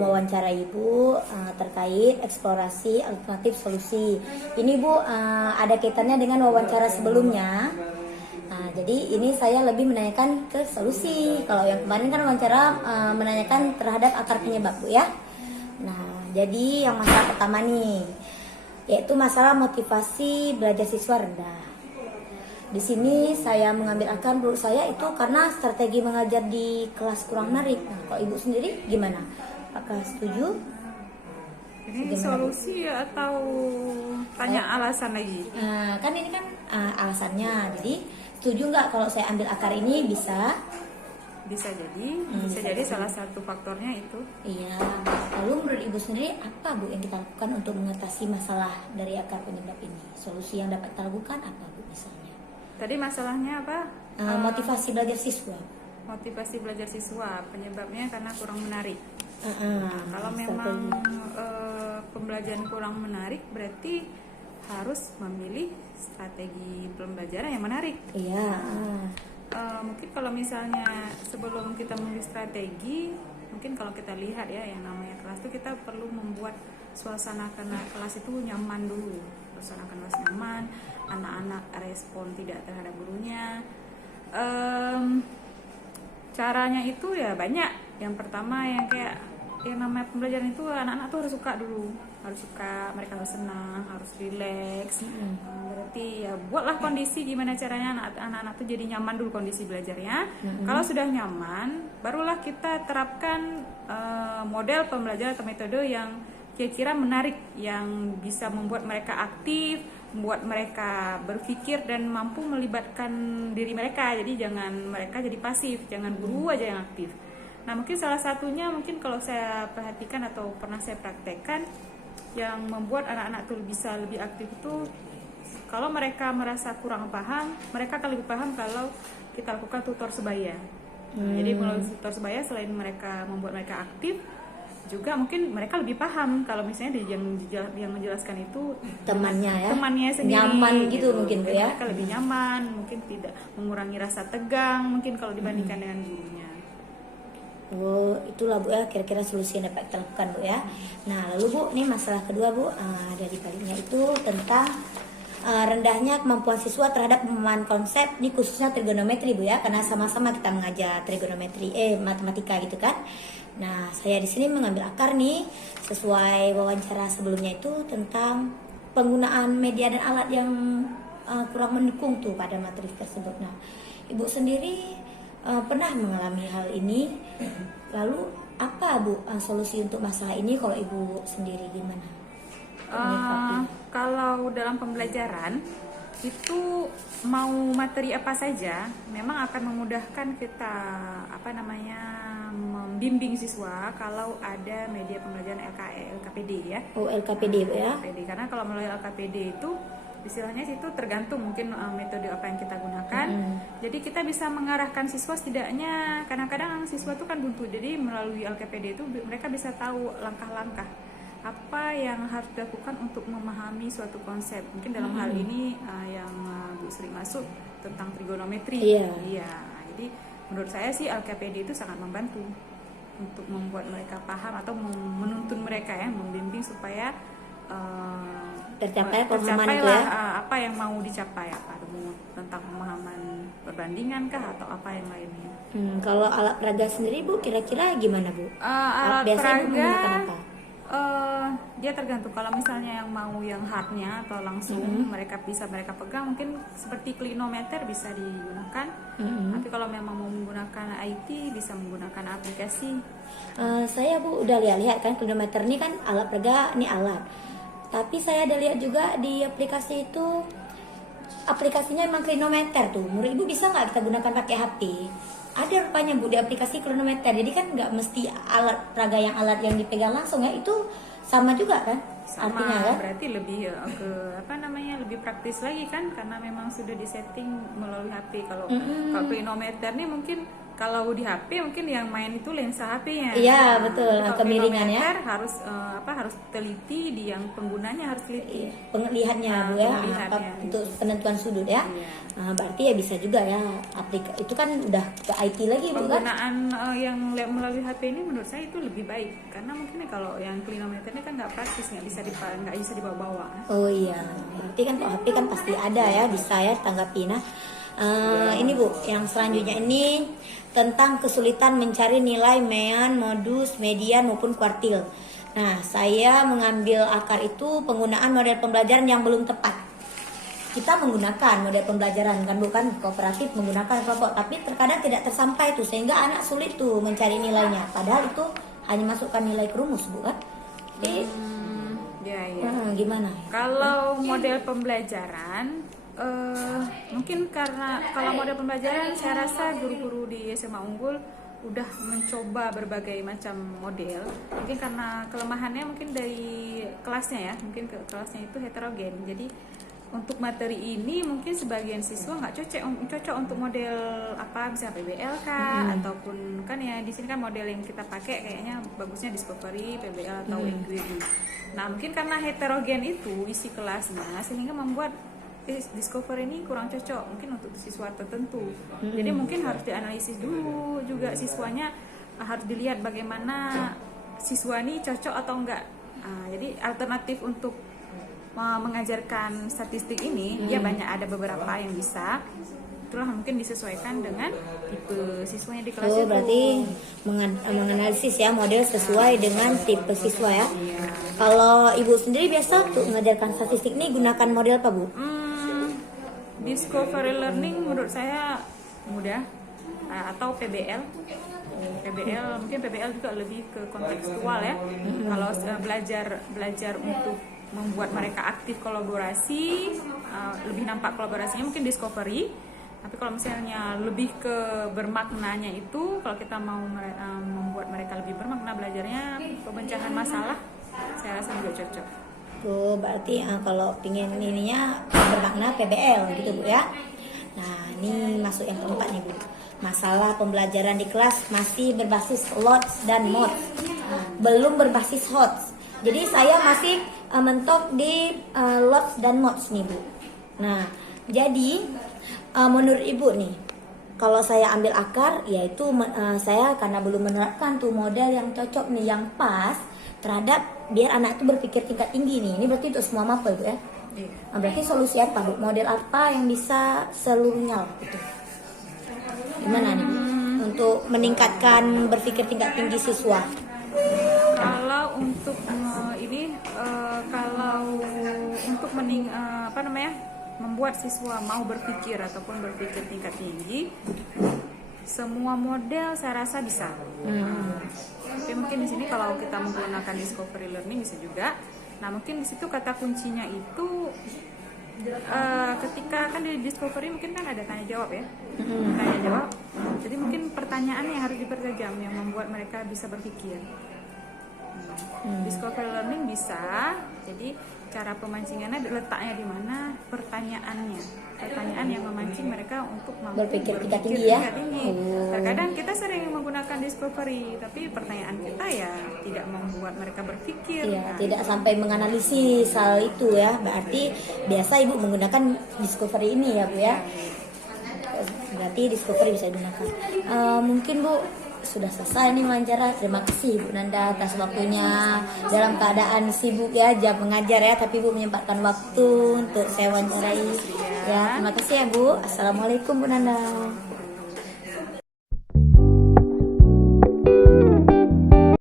mewawancara Ibu terkait eksplorasi alternatif solusi. Ini Bu ada kaitannya dengan wawancara sebelumnya. Nah, jadi ini saya lebih menanyakan ke solusi. Kalau yang kemarin kan wawancara menanyakan terhadap akar penyebab Bu ya. Nah, jadi yang masalah pertama nih, yaitu masalah motivasi belajar siswa rendah. Di sini saya mengambil akar menurut saya itu karena strategi mengajar di kelas kurang menarik. Nah, kalau Ibu sendiri gimana? Apakah setuju? Ini solusi atau tanya alasan lagi? Kan ini kan alasannya. Jadi setuju nggak kalau saya ambil akar ini bisa? Bisa jadi salah satu faktornya itu. Iya. Lalu menurut Ibu sendiri apa Bu yang kita lakukan untuk mengatasi masalah dari akar penyebab ini? Solusi yang dapat kita lakukan apa Bu misalnya? Tadi masalahnya apa? Motivasi belajar siswa. Motivasi belajar siswa, penyebabnya karena kurang menarik. Kalau Strategi. memang pembelajaran kurang menarik, berarti harus memilih strategi pembelajaran yang menarik. Iya. Mungkin kalau misalnya sebelum kita memilih strategi, mungkin kalau kita lihat ya yang namanya kelas itu kita perlu membuat suasana kelas itu nyaman dulu. Suasana kelas nyaman, anak-anak respon tidak terhadap gurunya. Caranya itu ya banyak. Yang pertama yang kayak yang namanya pembelajaran itu anak-anak tuh harus suka dulu, harus suka, mereka harus senang, harus rileks. Berarti ya buatlah kondisi gimana caranya anak-anak tuh jadi nyaman dulu kondisi belajarnya. Kalau sudah nyaman, barulah kita terapkan model pembelajaran atau metode yang kira-kira menarik, yang bisa membuat mereka aktif, membuat mereka berpikir dan mampu melibatkan diri mereka. Jadi jangan mereka jadi pasif, jangan guru aja yang aktif. Nah, mungkin salah satunya mungkin kalau saya perhatikan atau pernah saya praktekkan yang membuat anak-anak tuh bisa lebih aktif itu kalau mereka merasa kurang paham, mereka akan lebih paham kalau kita lakukan tutor sebaya. Jadi melalui tutor sebaya selain mereka membuat mereka aktif, juga mungkin mereka lebih paham kalau misalnya yang menjelaskan itu temannya sendiri nyaman gitu mungkin Bu ya. Mereka lebih nyaman, mungkin tidak mengurangi rasa tegang mungkin kalau dibandingkan dengan gurunya. Oh, itulah Bu ya kira-kira solusi yang dapat kita lakukan Bu ya. Nah, lalu Bu, ini masalah kedua Bu, dari baliknya itu tentang rendahnya kemampuan siswa terhadap pemahaman konsep, ini khususnya trigonometri Bu ya, karena sama-sama kita mengajar trigonometri matematika gitu kan. Nah, saya di sini mengambil akar nih sesuai wawancara sebelumnya itu tentang penggunaan media dan alat yang kurang mendukung tuh pada materi tersebut. Nah, Ibu sendiri pernah mengalami hal ini, lalu apa Bu solusi untuk masalah ini kalau Ibu sendiri gimana? Kalau dalam pembelajaran itu mau materi apa saja memang akan memudahkan kita membimbing siswa kalau ada media pembelajaran LKPD ya. Oh, LKPD Bu ya. LKPD, karena kalau melalui LKPD itu istilahnya situ tergantung mungkin metode apa yang kita gunakan. Jadi kita bisa mengarahkan siswa, setidaknya kadang-kadang siswa itu kan buntu. Jadi melalui LKPD itu mereka bisa tahu langkah-langkah apa yang harus dilakukan untuk memahami suatu konsep. Mungkin dalam hal ini yang Bu Sri masuk tentang trigonometri. Iya. Jadi menurut saya sih LKPD itu sangat membantu untuk membuat mereka paham atau menuntun mereka ya, membimbing supaya tercapai itu ya. Apa yang mau dicapai, apa tentang pemahaman perbandingan kah atau apa yang lainnya. Kalau alat peraga sendiri Bu kira-kira gimana Bu? Alat biasanya peraga apa? Dia tergantung. Kalau misalnya yang mau yang hardnya atau langsung mereka pegang, mungkin seperti klinometer bisa digunakan. Tapi kalau memang mau menggunakan IT bisa menggunakan aplikasi. Saya Bu udah lihat kan klinometer ini kan alat peraga, ini alat. Tapi saya ada lihat juga di aplikasi itu, aplikasinya emang klinometer tuh. Menurut Ibu bisa nggak kita gunakan pakai HP? Ada rupanya Bu di aplikasi klinometer. Jadi kan nggak mesti alat peraga yang dipegang langsung ya, itu sama juga kan? Sama, artinya kan? Berarti lebih lebih praktis lagi kan, karena memang sudah disetting melalui HP. Kalau klinometer nih mungkin kalau di HP mungkin yang main itu lensa HP-nya. Iya, betul. Kalau Kemiringannya. pilometer harus harus teliti, di yang penggunanya harus teliti. Penglihatnya Bu ya, penglihatnya. untuk penentuan sudut ya. Iya. Berarti ya bisa juga ya itu kan udah ke IT lagi Bu kan? Penggunaan yang melalui HP ini menurut saya itu lebih baik, karena mungkin kalau yang klinometer ini kan nggak praktis, nggak bisa dibawa-bawa. Oh iya, berarti kan kalau HP kan pasti ada ya, bisa ya tanggapi. Nah, ini Bu, yang selanjutnya ini tentang kesulitan mencari nilai mean, modus, median maupun kuartil. Nah, saya mengambil akar itu penggunaan model pembelajaran yang belum tepat. Kita menggunakan model pembelajaran kan bukan kooperatif menggunakan kelompok, tapi terkadang tidak tersampai tuh sehingga anak sulit tuh mencari nilainya. Padahal itu hanya masukkan nilai ke rumus Bu kan? Jadi, gimana? Kalau model pembelajaran mungkin karena kalau model pembelajaran saya rasa guru-guru di SMA Unggul udah mencoba berbagai macam model. Mungkin karena kelemahannya mungkin dari kelasnya ya, mungkin kelasnya itu heterogen. Jadi untuk materi ini mungkin sebagian siswa nggak cocok untuk model apa, bisa PBL kah, ataupun kan ya di sini kan model yang kita pakai kayaknya bagusnya Discovery, PBL atau EQD. Nah mungkin karena heterogen itu isi kelasnya sehingga membuat Discovery ini kurang cocok mungkin untuk siswa tertentu. Jadi mungkin harus dianalisis dulu juga siswanya, harus dilihat bagaimana siswa ini cocok atau enggak. Jadi alternatif untuk mengajarkan statistik ini dia banyak, ada beberapa yang bisa. Itulah mungkin disesuaikan dengan tipe siswanya di kelas itu. Berarti menganalisis ya model sesuai dengan tipe siswa ya. Kalau Ibu sendiri biasa untuk mengajarkan statistik ini gunakan model apa Bu? Discovery learning menurut saya mudah, atau PBL. Mungkin PBL juga lebih ke kontekstual ya. Kalau belajar untuk membuat mereka aktif kolaborasi, lebih nampak kolaborasinya mungkin Discovery. Tapi kalau misalnya lebih ke bermaknanya itu, kalau kita mau membuat mereka lebih bermakna belajarnya, pemecahan masalah saya rasa juga cocok. Tuh berarti kalau pingin ininya bermakna PBL gitu Bu ya. Nah ini masuk yang keempat nih Bu. Masalah pembelajaran di kelas masih berbasis lots dan mods, belum berbasis hots. Jadi saya masih mentok di lots dan mods nih Bu. Nah jadi menurut Ibu nih, kalau saya ambil akar yaitu saya karena belum menerapkan tuh model yang cocok nih, yang pas terhadap biar anak itu berpikir tingkat tinggi nih. Ini berarti untuk semua mapel Bu ya. Berarti solusi apa Bu? Model apa yang bisa seluruhnya gitu? Gimana nih Bu? Untuk meningkatkan berpikir tingkat tinggi siswa? Kalau untuk kalau untuk membuat siswa mau berpikir ataupun berpikir tingkat tinggi, semua model saya rasa bisa. Tapi mungkin di sini kalau kita menggunakan Discovery Learning bisa juga. Nah mungkin di situ kata kuncinya itu ketika kan di Discovery mungkin kan ada tanya jawab ya, tanya jawab. Jadi mungkin pertanyaan yang harus dipertajam yang membuat mereka bisa berpikir. Discovery Learning bisa. Jadi cara pemancingannya letaknya di mana, pertanyaan yang memancing mereka untuk berpikir tingkat tinggi ya. Terkadang kita sering menggunakan Discovery, tapi pertanyaan kita ya tidak membuat mereka berpikir. Iya, tidak sampai menganalisis hal itu ya. Berarti biasa Ibu menggunakan Discovery ini ya Bu ya. Berarti Discovery bisa digunakan. Mungkin Bu sudah selesai nih wawancara. Terima kasih Bu Nanda atas waktunya. Dalam keadaan sibuk ya, jam mengajar ya, tapi Bu menyempatkan waktu untuk saya wawancarai. Ya, terima kasih ya Bu. Assalamualaikum Bu Nanda.